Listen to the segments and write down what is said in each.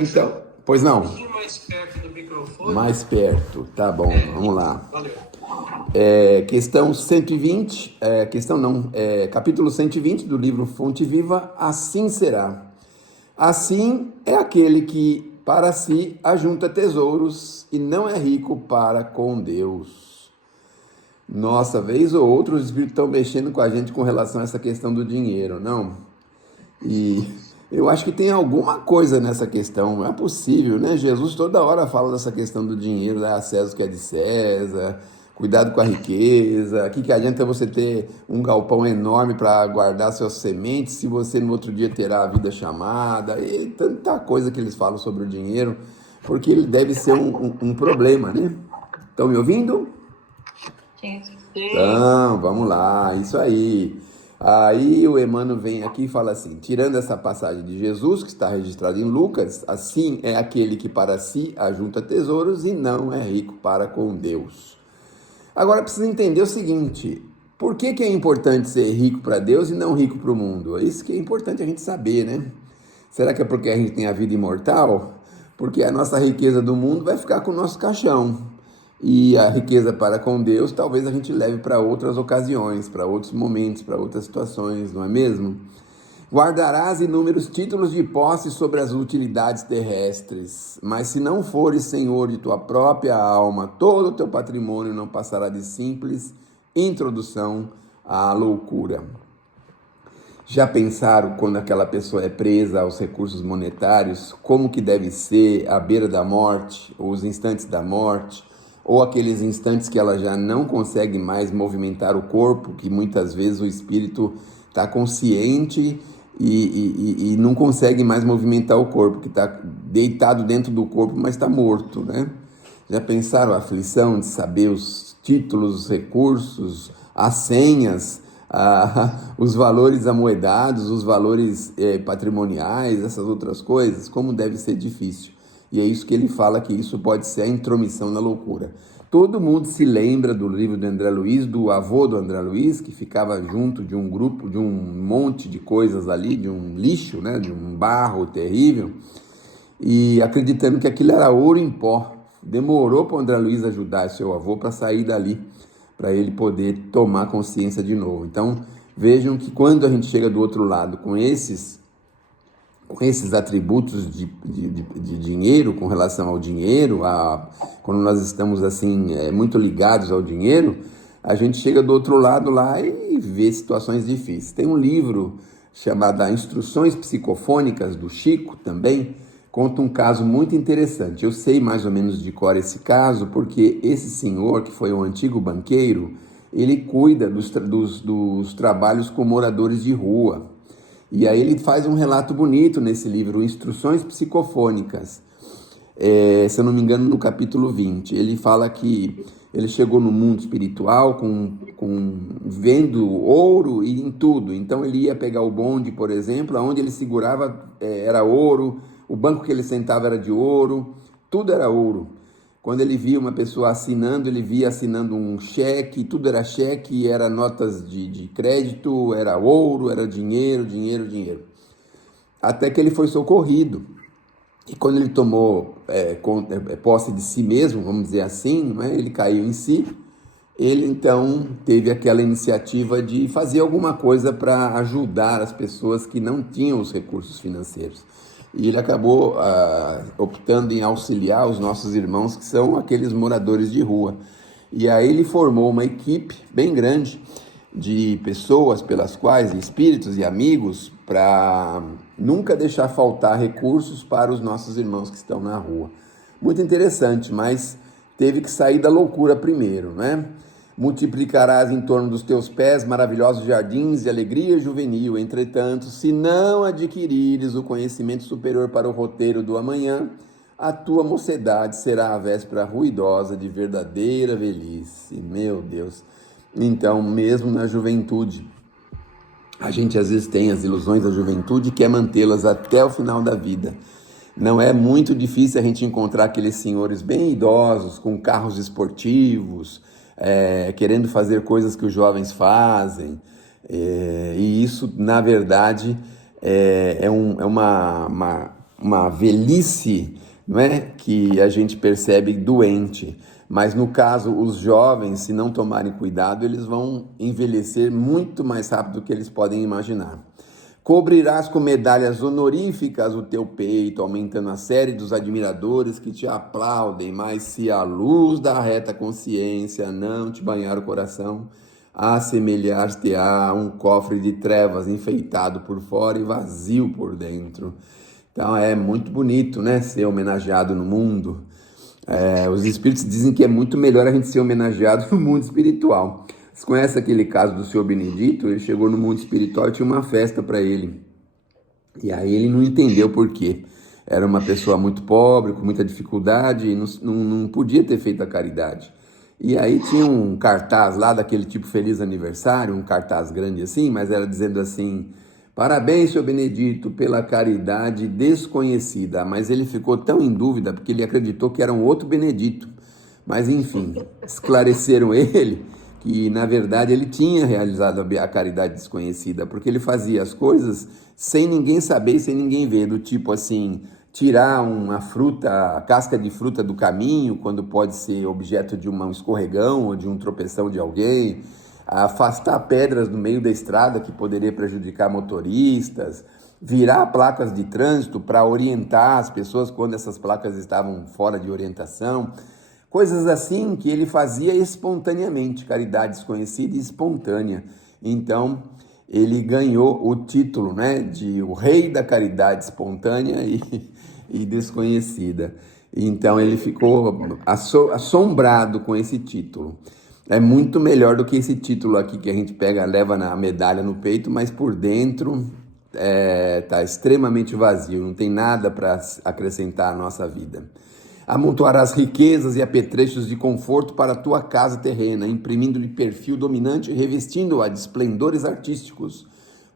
Então, pois Um não, pouquinho mais perto do microfone. mais perto, tá bom, vamos lá. Valeu. Questão 120, questão não, capítulo 120 do livro Fonte Viva, assim será. Assim é aquele que para si ajunta tesouros e não é rico para com Deus. Nossa, vez ou outra os espíritos estão mexendo com a gente com relação a essa questão do dinheiro, não? E eu acho que tem alguma coisa nessa questão, não é possível, né? Jesus toda hora fala dessa questão do dinheiro, dar a César o que é de César, cuidado com a riqueza, o que adianta você ter um galpão enorme para guardar suas sementes se você no outro dia terá a vida chamada, e tanta coisa que eles falam sobre o dinheiro, porque ele deve ser um problema, né? Estão me ouvindo? Sim. Então, vamos lá, isso aí. Aí o Emmanuel vem aqui e fala assim: tirando essa passagem de Jesus, que está registrada em Lucas, assim é aquele que para si ajunta tesouros e não é rico para com Deus. Agora precisa entender o seguinte: por que é importante ser rico para Deus e não rico para o mundo? É isso que é importante a gente saber, né? Será que é porque a gente tem a vida imortal? Porque a nossa riqueza do mundo vai ficar com o nosso caixão. E a riqueza para com Deus, talvez a gente leve para outras ocasiões, para outros momentos, para outras situações, não é mesmo? Guardarás inúmeros títulos de posse sobre as utilidades terrestres, mas se não fores senhor de tua própria alma, todo o teu patrimônio não passará de simples introdução à loucura. Já pensaram quando aquela pessoa é presa aos recursos monetários, como que deve ser à beira da morte, ou os instantes da morte, ou aqueles instantes que ela já não consegue mais movimentar o corpo, que muitas vezes o espírito está consciente e não consegue mais movimentar o corpo, que está deitado dentro do corpo, mas está morto, né? Já pensaram a aflição de saber os títulos, os recursos, as senhas, os valores amoedados, os valores patrimoniais, essas outras coisas? Como deve ser difícil. E é isso que ele fala, que isso pode ser a intromissão na loucura. Todo mundo se lembra do livro do André Luiz, do avô do André Luiz, que ficava junto de um grupo, de um monte de coisas ali, de um lixo, né, de um barro terrível, e acreditando que aquilo era ouro em pó. Demorou para o André Luiz ajudar seu avô para sair dali, para ele poder tomar consciência de novo. Então, vejam que quando a gente chega do outro lado com esses atributos de dinheiro, com relação ao dinheiro, quando nós estamos assim muito ligados ao dinheiro, a gente chega do outro lado lá e vê situações difíceis. Tem um livro chamado Instruções Psicofônicas, do Chico, também, conta um caso muito interessante. Eu sei mais ou menos de cor esse caso, porque esse senhor, que foi um antigo banqueiro, ele cuida dos trabalhos com moradores de rua. E aí ele faz um relato bonito nesse livro, Instruções Psicofônicas, se eu não me engano, no capítulo 20. Ele fala que ele chegou no mundo espiritual vendo ouro e em tudo. Então ele ia pegar o bonde, por exemplo, aonde ele segurava era ouro, o banco que ele sentava era de ouro, tudo era ouro. Quando ele via uma pessoa assinando, ele via assinando um cheque, tudo era cheque, era notas de crédito, era ouro, era dinheiro, dinheiro, dinheiro. Até que ele foi socorrido. E quando ele tomou posse de si mesmo, vamos dizer assim, né, ele caiu em si, ele então teve aquela iniciativa de fazer alguma coisa para ajudar as pessoas que não tinham os recursos financeiros. E ele acabou optando em auxiliar os nossos irmãos, que são aqueles moradores de rua. E aí ele formou uma equipe bem grande de pessoas pelas quais, espíritos e amigos, para nunca deixar faltar recursos para os nossos irmãos que estão na rua. Muito interessante, mas teve que sair da loucura primeiro, né? Multiplicarás em torno dos teus pés maravilhosos jardins de alegria juvenil. Entretanto, se não adquirires o conhecimento superior para o roteiro do amanhã, a tua mocidade será a véspera ruidosa de verdadeira velhice. Meu Deus! Então, mesmo na juventude, a gente às vezes tem as ilusões da juventude e quer mantê-las até o final da vida. Não é muito difícil a gente encontrar aqueles senhores bem idosos, com carros esportivos, querendo fazer coisas que os jovens fazem. E isso, na verdade, é uma uma velhice, não é, que a gente percebe doente. Mas no caso, os jovens, se não tomarem cuidado, eles vão envelhecer muito mais rápido do que eles podem imaginar. Cobrirás com medalhas honoríficas o teu peito, aumentando a série dos admiradores que te aplaudem, mas se a luz da reta consciência não te banhar o coração, assemelhar-te-á a um cofre de trevas enfeitado por fora e vazio por dentro. Então é muito bonito, né, ser homenageado no mundo. Os espíritos dizem que é muito melhor a gente ser homenageado no mundo espiritual. Você conhece aquele caso do senhor Benedito? Ele chegou no mundo espiritual e tinha uma festa para ele. E aí ele não entendeu por quê. Era uma pessoa muito pobre, com muita dificuldade, e não podia ter feito a caridade. E aí tinha um cartaz lá daquele tipo Feliz Aniversário, um cartaz grande assim, mas era dizendo assim: parabéns, senhor Benedito, pela caridade desconhecida. Mas ele ficou tão em dúvida porque ele acreditou que era um outro Benedito. Mas enfim, esclareceram ele que na verdade ele tinha realizado a caridade desconhecida, porque ele fazia as coisas sem ninguém saber e sem ninguém ver, do tipo assim, tirar uma fruta, a casca de fruta do caminho, quando pode ser objeto de um escorregão ou de um tropeção de alguém, afastar pedras no meio da estrada que poderia prejudicar motoristas, virar placas de trânsito para orientar as pessoas quando essas placas estavam fora de orientação. Coisas assim que ele fazia espontaneamente, caridade desconhecida e espontânea. Então, ele ganhou o título, né, de o rei da caridade espontânea e desconhecida. Então, ele ficou assombrado com esse título. É muito melhor do que esse título aqui que a gente pega, leva na medalha no peito, mas por dentro está extremamente vazio, não tem nada para acrescentar à nossa vida. Amontoarás riquezas e apetrechos de conforto para a tua casa terrena, imprimindo-lhe perfil dominante e revestindo-a de esplendores artísticos.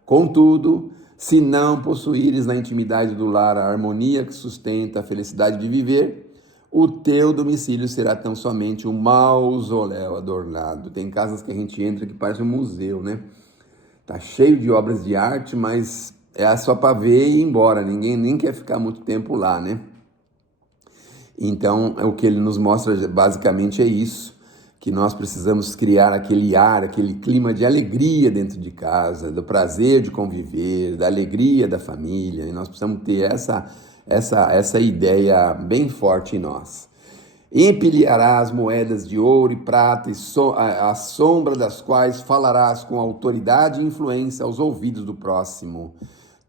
Contudo, se não possuíres na intimidade do lar a harmonia que sustenta a felicidade de viver, o teu domicílio será tão somente um mausoléu adornado. Tem casas que a gente entra que parece um museu, né? Tá cheio de obras de arte, mas é só para ver e ir embora. Ninguém nem quer ficar muito tempo lá, né? Então, o que ele nos mostra basicamente é isso, que nós precisamos criar aquele ar, aquele clima de alegria dentro de casa, do prazer de conviver, da alegria da família, e nós precisamos ter essa ideia bem forte em nós. Empilharás moedas de ouro e prata, à sombra das quais falarás com autoridade e influência aos ouvidos do próximo.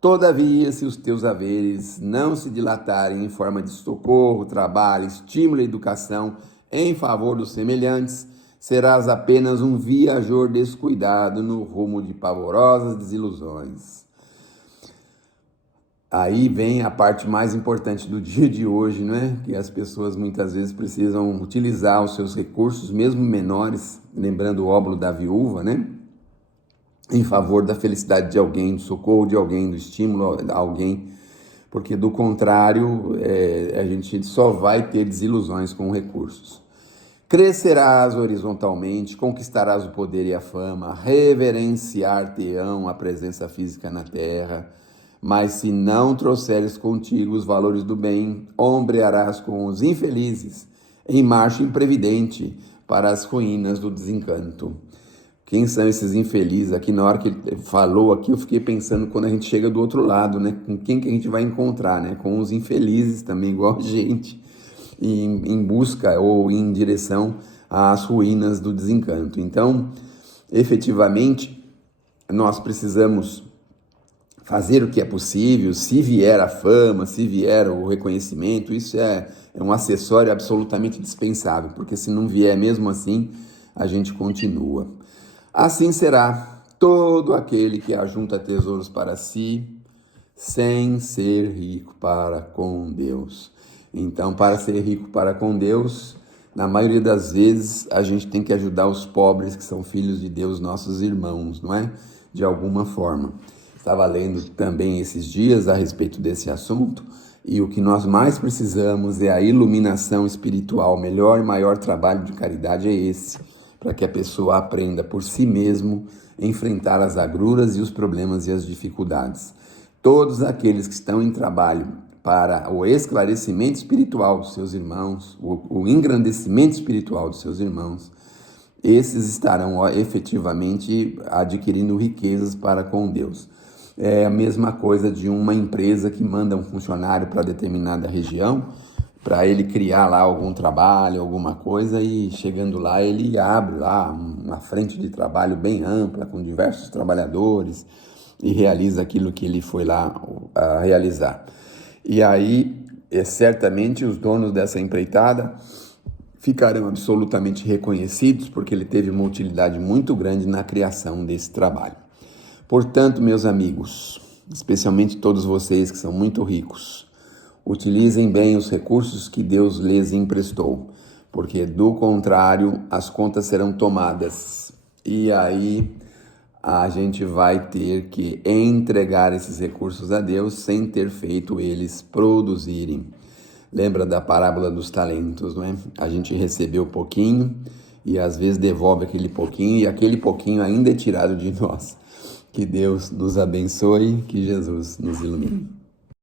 Todavia, se os teus haveres não se dilatarem em forma de socorro, trabalho, estímulo e educação em favor dos semelhantes, serás apenas um viajor descuidado no rumo de pavorosas desilusões. Aí vem a parte mais importante do dia de hoje, não é? Que as pessoas muitas vezes precisam utilizar os seus recursos, mesmo menores, lembrando o óbolo da viúva, né? Em favor da felicidade de alguém, do socorro de alguém, do estímulo a alguém, porque do contrário, a gente só vai ter desilusões com recursos. Crescerás horizontalmente, conquistarás o poder e a fama, reverenciar-te-ão a presença física na terra, mas se não trouxeres contigo os valores do bem, ombrearás com os infelizes em marcha imprevidente para as ruínas do desencanto. Quem são esses infelizes? Aqui na hora que ele falou aqui, eu fiquei pensando quando a gente chega do outro lado, né? Com quem que a gente vai encontrar, né? Com os infelizes também, igual a gente, em busca ou em direção às ruínas do desencanto. Então, efetivamente, nós precisamos fazer o que é possível, se vier a fama, se vier o reconhecimento, isso é um acessório absolutamente dispensável, porque se não vier mesmo assim, a gente continua. Assim será todo aquele que ajunta tesouros para si, sem ser rico para com Deus. Então, para ser rico para com Deus, na maioria das vezes, a gente tem que ajudar os pobres que são filhos de Deus, nossos irmãos, não é? De alguma forma. Estava lendo também esses dias a respeito desse assunto, e o que nós mais precisamos é a iluminação espiritual. O melhor e maior trabalho de caridade é esse, para que a pessoa aprenda por si mesmo enfrentar as agruras e os problemas e as dificuldades. Todos aqueles que estão em trabalho para o esclarecimento espiritual dos seus irmãos, o engrandecimento espiritual dos seus irmãos, esses estarão efetivamente adquirindo riquezas para com Deus. É a mesma coisa de uma empresa que manda um funcionário para determinada região, para ele criar lá algum trabalho, alguma coisa, e chegando lá ele abre lá uma frente de trabalho bem ampla, com diversos trabalhadores, e realiza aquilo que ele foi lá realizar. E aí, certamente os donos dessa empreitada ficarão absolutamente reconhecidos, porque ele teve uma utilidade muito grande na criação desse trabalho. Portanto, meus amigos, especialmente todos vocês que são muito ricos, utilizem bem os recursos que Deus lhes emprestou, porque do contrário as contas serão tomadas. E aí a gente vai ter que entregar esses recursos a Deus sem ter feito eles produzirem. Lembra da parábola dos talentos, não é? A gente recebeu pouquinho e às vezes devolve aquele pouquinho, e aquele pouquinho ainda é tirado de nós. Que Deus nos abençoe, que Jesus nos ilumine.